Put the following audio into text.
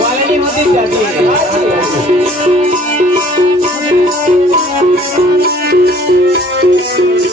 વાલની હોતી જાતી Thank